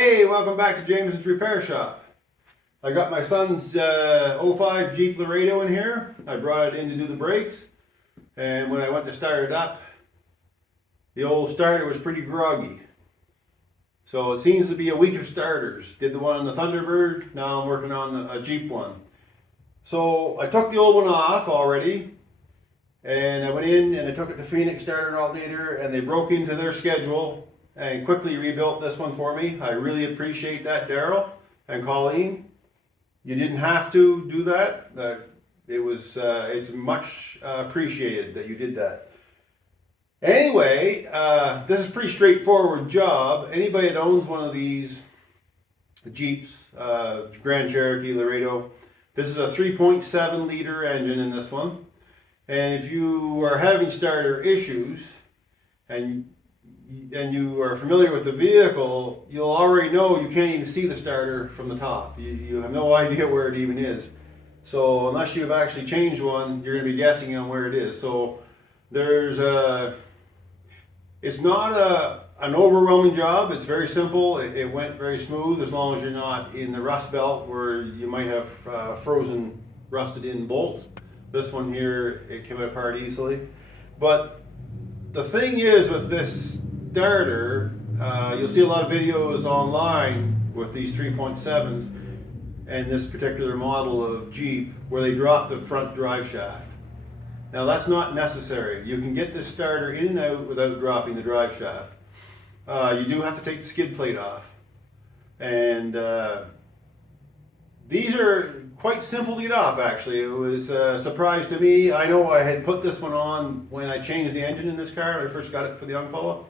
Hey, welcome back to Jamieson's Repair Shop. I got my son's '05 Jeep Laredo in here. I brought it in to do the brakes, and when I went to start it up, the old starter was pretty groggy. So it seems to be a week of starters. Did the one on the Thunderbird, now I'm working on a Jeep one. So I took the old one off already, and I went in and I took it to Phoenix Starter and Alternator, and they broke into their schedule and quickly rebuilt this one for me. I really appreciate that, Daryl and Colleen. You didn't have to do that. It's much appreciated that you did that. Anyway, this is a pretty straightforward job. Anybody that owns one of these Jeeps, Grand Cherokee, Laredo, this is a 3.7 liter engine in this one. And if you are having starter issues and you are familiar with the vehicle, you'll already know you can't even see the starter from the top. You have no idea where it even is. So unless you've actually changed one, you're going to be guessing on where it is. So it's not an overwhelming job. It's very simple. It went very smooth as long as you're not in the rust belt where you might have frozen, rusted in bolts. This one here, it came apart easily. But the thing is with this starter, you'll see a lot of videos online with these 3.7s and this particular model of Jeep where they drop the front drive shaft. Now that's not necessary. You can get this starter in and out without dropping the drive shaft. You do have to take the skid plate off. And these are quite simple to get off, actually. It was a surprise to me. I know I had put this one on when I changed the engine in this car when I first got it for the young fella.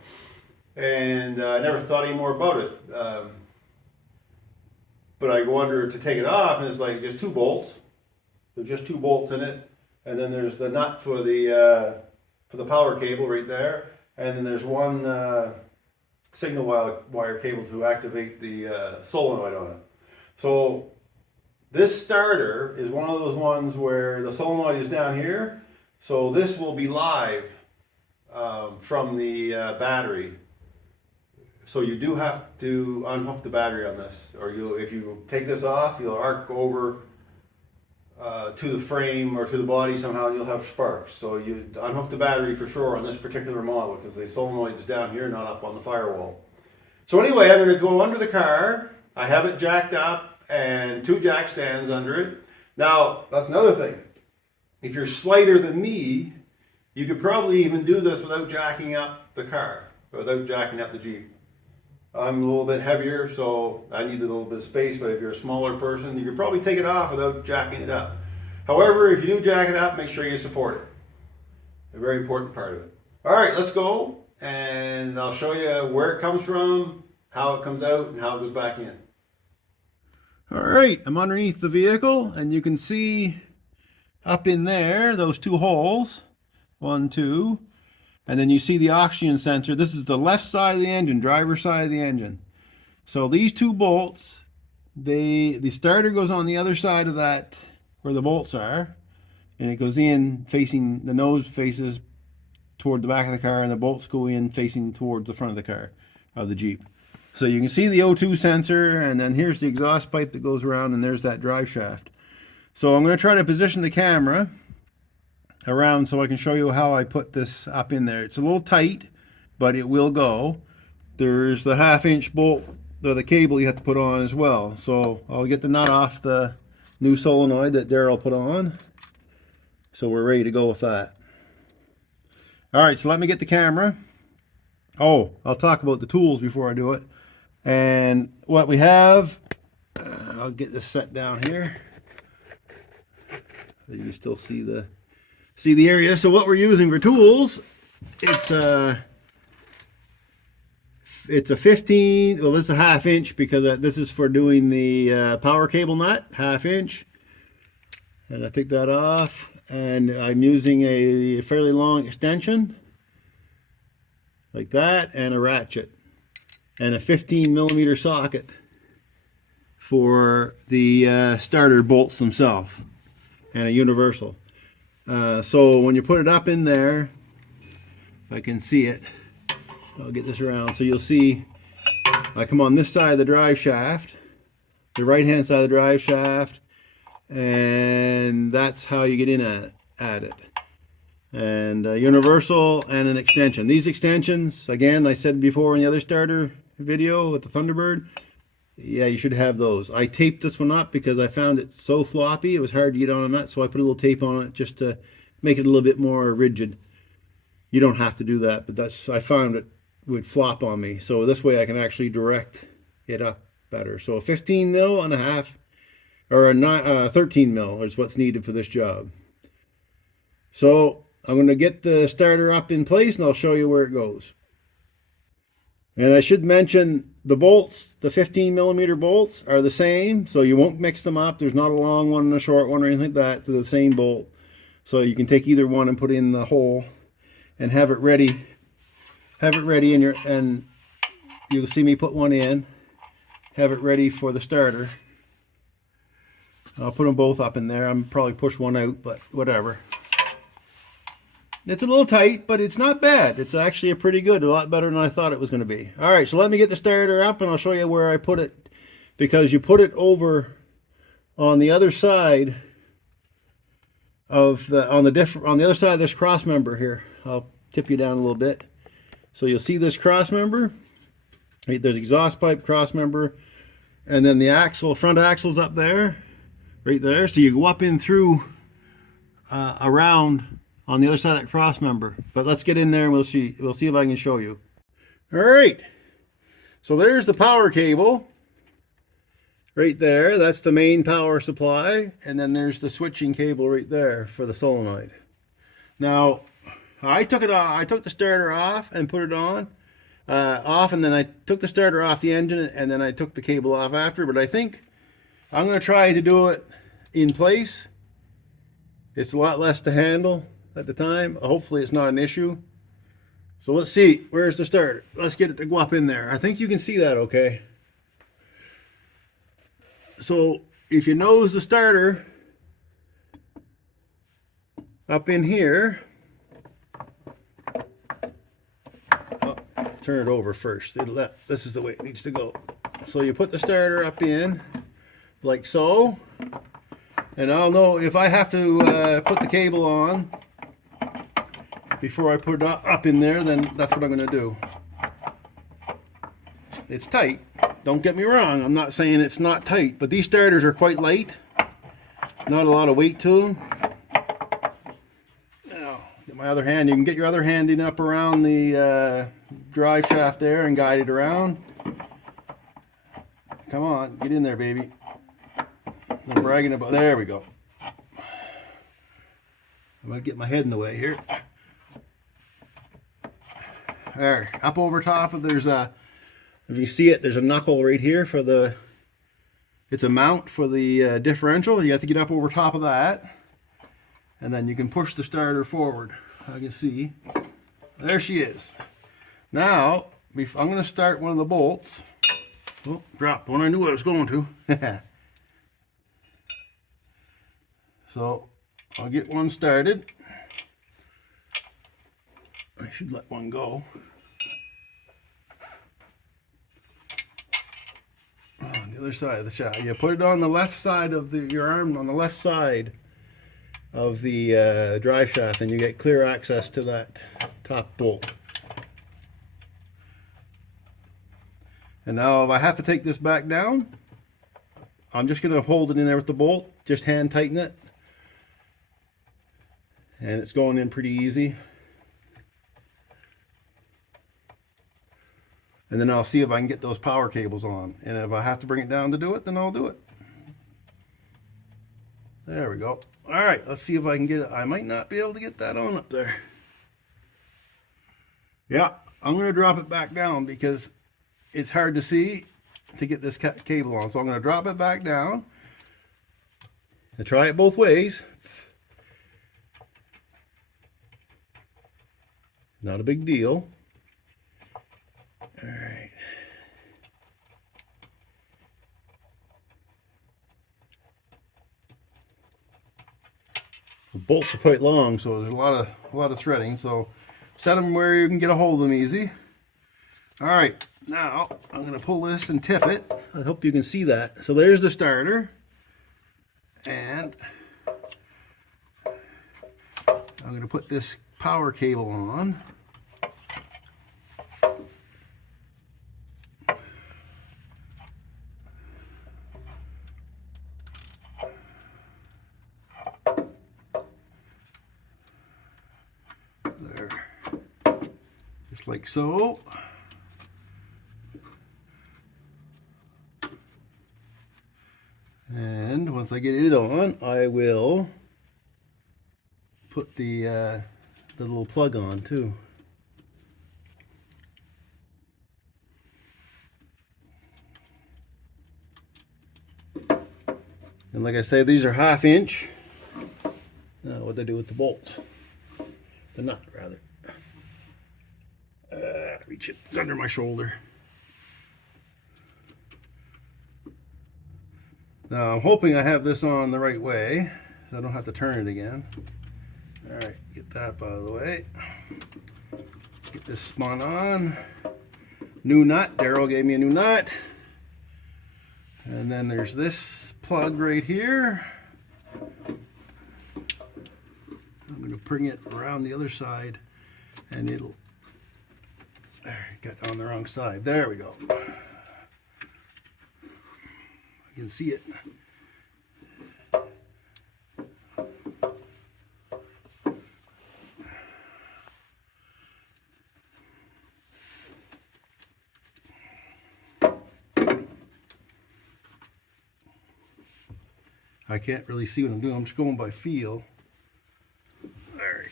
And I never thought any more about it. But I go under to take it off, and it's like just two bolts. There's just two bolts in it. And then there's the nut for the power cable right there. And then there's one signal wire cable to activate the solenoid on it. So this starter is one of those ones where the solenoid is down here. So this will be live from the battery. So you do have to unhook the battery on this, or if you take this off, you'll arc over to the frame or to the body somehow, and you'll have sparks. So you unhook the battery for sure on this particular model because the solenoid's down here, not up on the firewall. So anyway, I'm going to go under the car. I have it jacked up and two jack stands under it. Now, that's another thing. If you're slighter than me, you could probably even do this without jacking up the car, without jacking up the Jeep. I'm a little bit heavier, so I need a little bit of space, but if you're a smaller person, you could probably take it off without jacking it up. However, if you do jack it up, make sure you support it. A very important part of it. All right, let's go, and I'll show you where it comes from, how it comes out, and how it goes back in. All right, I'm underneath the vehicle, and you can see up in there, those two holes, 1, 2, and then you see the oxygen sensor. This is the left side of the engine, driver's side of the engine. So these two bolts, the starter goes on the other side of that where the bolts are, and it goes in facing, the nose faces toward the back of the car, and the bolts go in facing towards the front of the car, of the Jeep. So you can see the O2 sensor, and then here's the exhaust pipe that goes around, and there's that drive shaft. So I'm going to try to position the camera around so I can show you how I put this up in there. It's a little tight, but it will go. There's the 1/2 inch bolt, or the cable you have to put on as well. So I'll get the nut off the new solenoid that Daryl put on. So we're ready to go with that. All right, so let me get the camera. Oh, I'll talk about the tools before I do it. And what we have, I'll get this set down here. You can still see the area. So what we're using for tools, it's a 15, well, this is a 1/2 inch because this is for doing the power cable nut, 1/2 inch. And I take that off, and I'm using a fairly long extension like that, and a ratchet, and a 15mm socket for the starter bolts themselves, and a universal. So when you put it up in there, if I can see it, I'll get this around, so you'll see I come on this side of the drive shaft, the right hand side of the drive shaft, and that's how you get in at it. And universal and an extension. These extensions, again, I said before in the other starter video with the Thunderbird, yeah, you should have those. I taped this one up because I found it so floppy, it was hard to get on a nut, so I put a little tape on it just to make it a little bit more rigid. You don't have to do that, but I found it would flop on me. So this way I can actually direct it up better. So a 15 mil and a half, or a 13 mil is what's needed for this job. So I'm going to get the starter up in place and I'll show you where it goes. And I should mention the bolts, the 15 millimeter bolts are the same, so you won't mix them up. There's not a long one and a short one or anything like that. They're the same bolt. So you can take either one and put in the hole and have it ready. Have it ready and you'll see me put one in. Have it ready for the starter. I'll put them both up in there. I'm probably push one out, but whatever. It's a little tight, but it's not bad. It's actually a lot better than I thought it was going to be. All right, so let me get the starter up and I'll show you where I put it, because you put it over on the other side of on the other side of this cross member here. I'll tip you down a little bit. So you'll see this cross member. There's exhaust pipe, cross member, and then the axle, front axle's up there, right there. So you go up in through around on the other side of that cross member. But let's get in there and we'll see if I can show you. All right, so there's the power cable right there. That's the main power supply, and then there's the switching cable right there for the solenoid. Now I took it off. I took the starter off and put it on off, and then I took the starter off the engine, and then I took the cable off after. But I think I'm going to try to do it in place. It's a lot less to handle at the time. Hopefully it's not an issue. So let's see, where's the starter? Let's get it to go up in there. I think you can see that okay. So if you nose the starter up in here, turn it over first. This is the way it needs to go. So you put the starter up in like so, and I'll know if I have to put the cable on before I put it up in there, then that's what I'm going to do. It's tight, don't get me wrong, I'm not saying it's not tight, but these starters are quite light, not a lot of weight to them. Now, get my other hand. You can get your other hand in up around the drive shaft there and guide it around. Come on, get in there, baby. I'm bragging about, there we go. I'm going to get my head in the way here. There, up over top of, there's a, if you see it, there's a knuckle right here for the, it's a mount for the differential. You have to get up over top of that, and then you can push the starter forward. I can see, there she is. Now, I'm going to start one of the bolts. Oh, dropped one. I knew I was going to. So, I'll get one started. I should let one go. On the other side of the shaft. You put it on the left side of your arm, on the left side of the drive shaft, and you get clear access to that top bolt. And now if I have to take this back down, I'm just going to hold it in there with the bolt, just hand tighten it, and it's going in pretty easy. And then I'll see if I can get those power cables on. And if I have to bring it down to do it, then I'll do it. There we go. All right, let's see if I can get it. I might not be able to get that on up there. Yeah, I'm going to drop it back down because it's hard to see to get this cable on. So I'm going to drop it back down and try it both ways. Not a big deal. All right. The bolts are quite long, so there's a lot of threading. So set them where you can get a hold of them easy. All right, Now I'm going to pull this and tip it. I hope you can see that. So there's the starter, and I'm going to put this power cable on. There, just like so. And once I get it on, I will put the little plug on too. And like I say, these are 1/2 inch. Now what do I do with the bolt? The nut, rather. Reach it, it's under my shoulder. Now I'm hoping I have this on the right way, so I don't have to turn it again. All right, get that out of the way. Get this spun on. New nut, Daryl gave me a new nut. And then there's this plug right here. I'm going to bring it around the other side, and it'll, there, got on the wrong side. There we go. You can see it. I can't really see what I'm doing. I'm just going by feel. All right.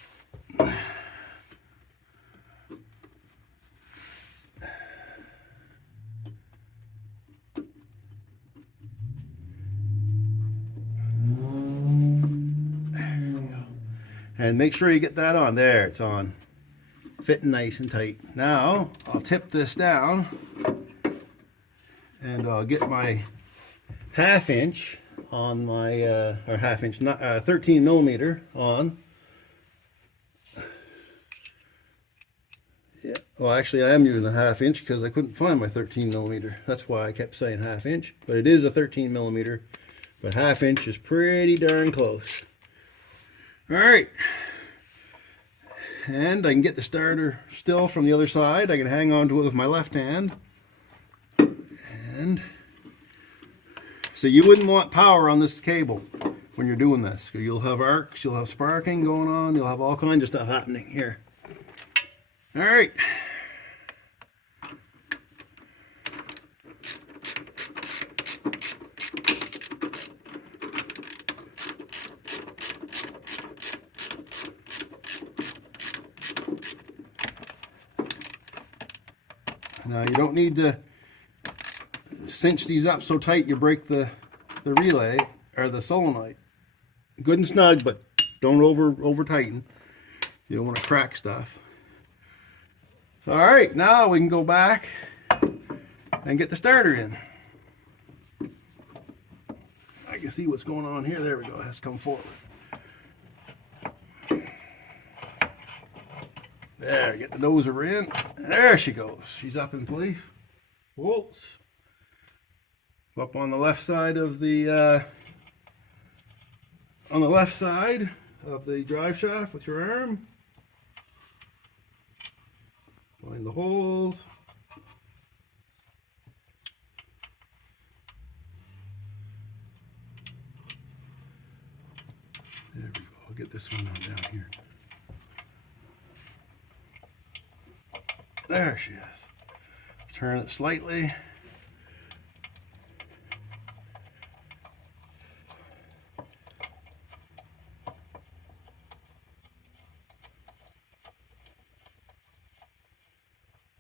And make sure you get that on. There, it's on. Fitting nice and tight. Now, I'll tip this down and I'll get my 1/2 inch on my, or 1/2 inch, 13 millimeter on. Yeah, well actually I am using a 1/2 inch because I couldn't find my 13 millimeter. That's why I kept saying 1/2 inch, but it is a 13 millimeter, but 1/2 inch is pretty darn close. All right, and I can get the starter still from the other side. I can hang on to it with my left hand. And so you wouldn't want power on this cable when you're doing this. You'll have arcs, you'll have sparking going on, you'll have all kinds of stuff happening here. All right. Now you don't need to cinch these up so tight you break the relay or the solenoid. Good and snug, but don't over tighten. You don't want to crack stuff. So, all right, now we can go back and get the starter in. I can see what's going on here. There we go. It has to come forward. There, get the noser in. There she goes. She's up in place. Bolts. Up on the left side of the drive shaft with your arm. Find the holes. There we go. I'll get this one down here. There she is. Turn it slightly.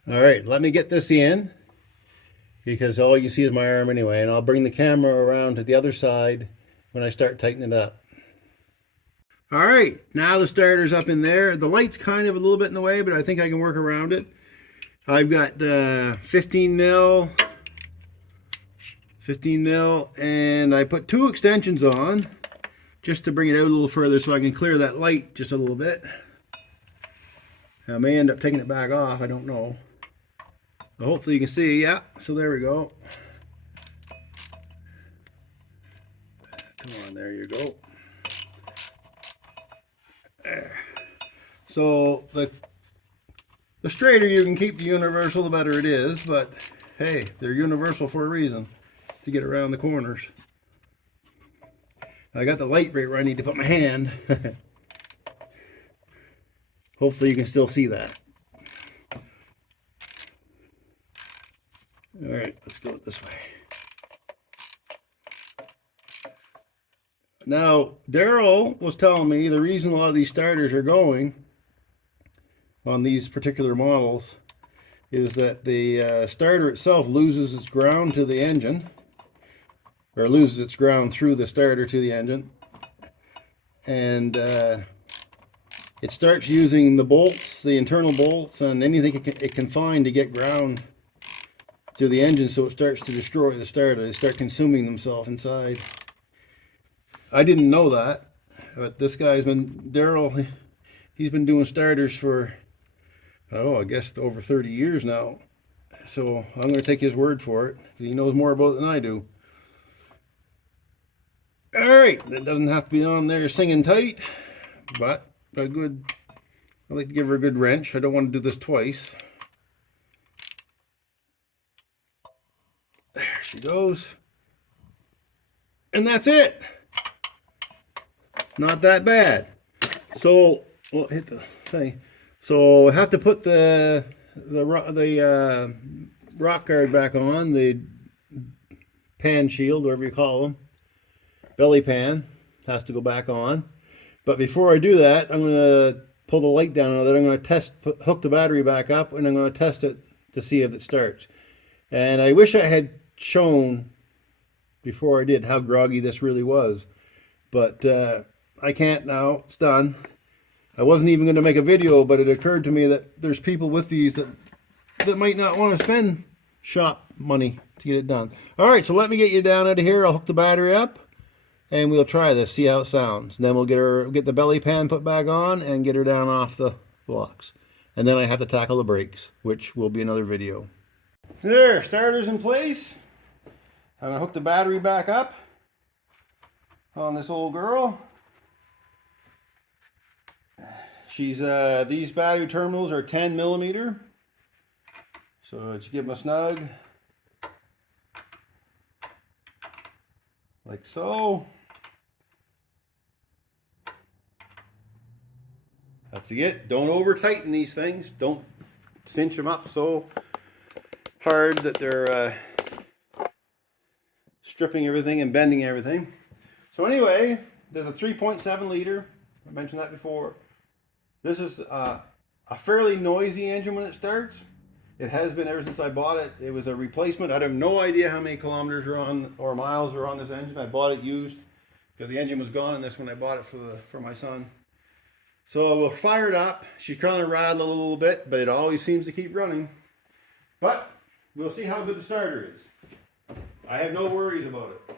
All right, let me get this in because all you see is my arm anyway, and I'll bring the camera around to the other side when I start tightening it up. All right, now the starter's up in there. The light's kind of a little bit in the way, but I think I can work around it. I've got 15 mil, and I put 2 extensions on just to bring it out a little further so I can clear that light just a little bit. I may end up taking it back off, I don't know. Hopefully you can see. Yeah, so there we go. Come on, there you go. There. So the straighter you can keep the universal, the better it is, but hey, they're universal for a reason, to get around the corners. I got the light right where I need to put my hand. Hopefully you can still see that. All right, let's go this way. Now, Daryl was telling me the reason a lot of these starters are going on these particular models is that the starter itself loses its ground to the engine, or loses its ground through the starter to the engine, and it starts using the bolts, the internal bolts, and anything it can find to get ground to the engine, so it starts to destroy the starter. They start consuming themselves inside. I didn't know that, but this guy's been, Daryl, he's been doing starters for, I guess over 30 years now. So I'm going to take his word for it. He knows more about it than I do. All right, that doesn't have to be on there singing tight, but I like to give her a good wrench. I don't want to do this twice. There she goes. And that's it. Not that bad. So, well, hit the thing. So I have to put the rock guard back on, the pan shield, whatever you call them. Belly pan has to go back on. But before I do that, I'm going to pull the light down on it. I'm going to hook the battery back up, and I'm going to test it to see if it starts. And I wish I had shown before I did how groggy this really was. But I can't now. It's done. I wasn't even going to make a video, but it occurred to me that there's people with these that might not want to spend shop money to get it done. All right, so let me get you down out of here. I'll hook the battery up, and we'll try this, see how it sounds. And then we'll get the belly pan put back on and get her down off the blocks. And then I have to tackle the brakes, which will be another video. There, starter's in place. I'm going to hook the battery back up on this old girl. She's these battery terminals are 10 millimeter, so just give them a snug like so. That's it. Don't over tighten these things. Don't cinch them up so hard that they're stripping everything and bending everything. So anyway, there's a 3.7 liter. I mentioned that before. This is a fairly noisy engine when it starts. It has been ever since I bought it. It was a replacement. I have no idea how many kilometers are on or miles are on this engine. I bought it used because the engine was gone in this when I bought it for my son. So we'll fire it up. She's kind of rattle a little bit, but it always seems to keep running. But we'll see how good the starter is. I have no worries about it.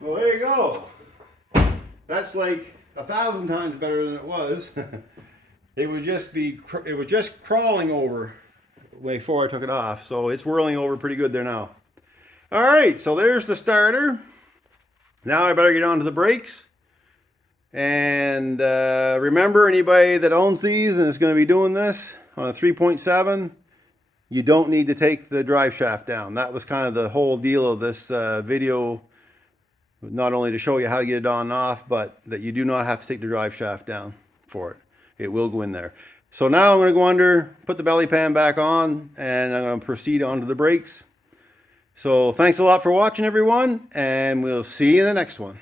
Well, there you go. That's like 1,000 times better than it was. It was just crawling over before I took it off, so it's whirling over pretty good there now. All right, so there's the starter. Now I better get on to the brakes. And remember, anybody that owns these and is going to be doing this on a 3.7, you don't need to take the drive shaft down. That was kind of the whole deal of this video. Not only to show you how to get it on and off, but that you do not have to take the drive shaft down for it. It will go in there. So now I'm going to go under, put the belly pan back on, and I'm going to proceed onto the brakes. So thanks a lot for watching, everyone, and we'll see you in the next one.